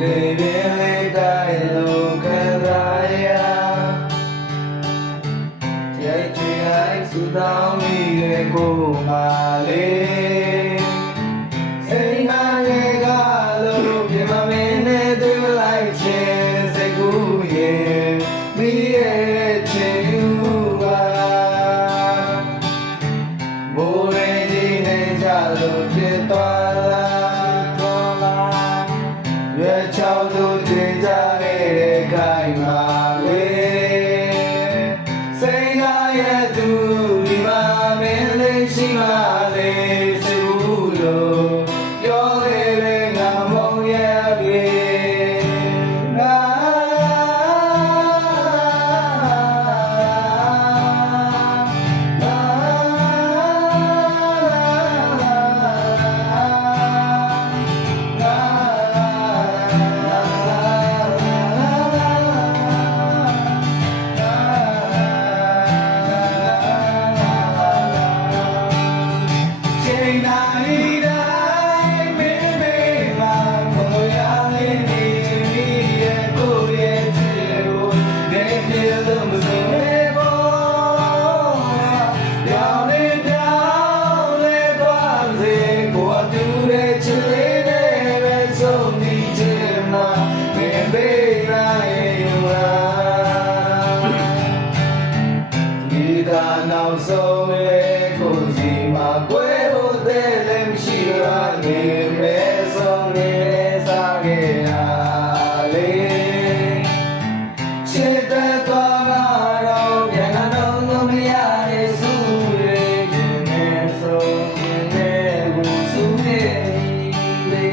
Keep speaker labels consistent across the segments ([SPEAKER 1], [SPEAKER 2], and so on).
[SPEAKER 1] နေပြင်းလေးတိုင်းလုံးခံစားရရဲ့ကြည်အိုက်စူတောင်းမိရဲ့ကိုမလေးစိတ်မလေးကလို့ပြမမင်းနဲ့တွေ့လိုက်ခြင်းစိတ်ကူရဲ့မိရဲ့ချင်ယူပါဘိုးရဲ့ဒီနေကြလို့ဖြစ်သွား တိုင်းမှာလေစိတ်နာရဲ့သူဒီမှာမင်းလေးရှိမှ ချိန်တိုင်း တိုင်းမင်းမေးမှာခေါ်ရလေးနေချင်ပြီးရဲ့ကိုယ်ရဲ့ချစ်ကိုနေပြေလို့မစိုးနေဘောရောင်လေးတောင်းလေးသွားစေကိုအတူရဲ့ချစ်လေးနဲ့ပဲဆုံးနေချင်မှာမင်းမေးနိုင်မှာဒီသာနောက်ဆုံးလေကိုစီမှာကွယ်ဖို့တဲ့လည်းမရှိရနေမဲဆုံးနေစားခဲ့ရလေချစ်တဲ့သွားမှာတော့ပြန်လာတော့မရတဲ့စုရဲခြင်းနဲ့ဆုံးနေဘူးစုနေလေ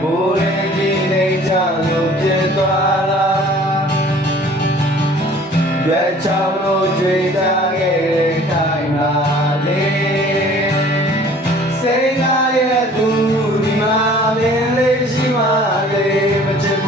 [SPEAKER 1] ဘိုးရဲ့ဒီနေချလို့ပြသွားလားရွယ်ချောင်း 島で待ち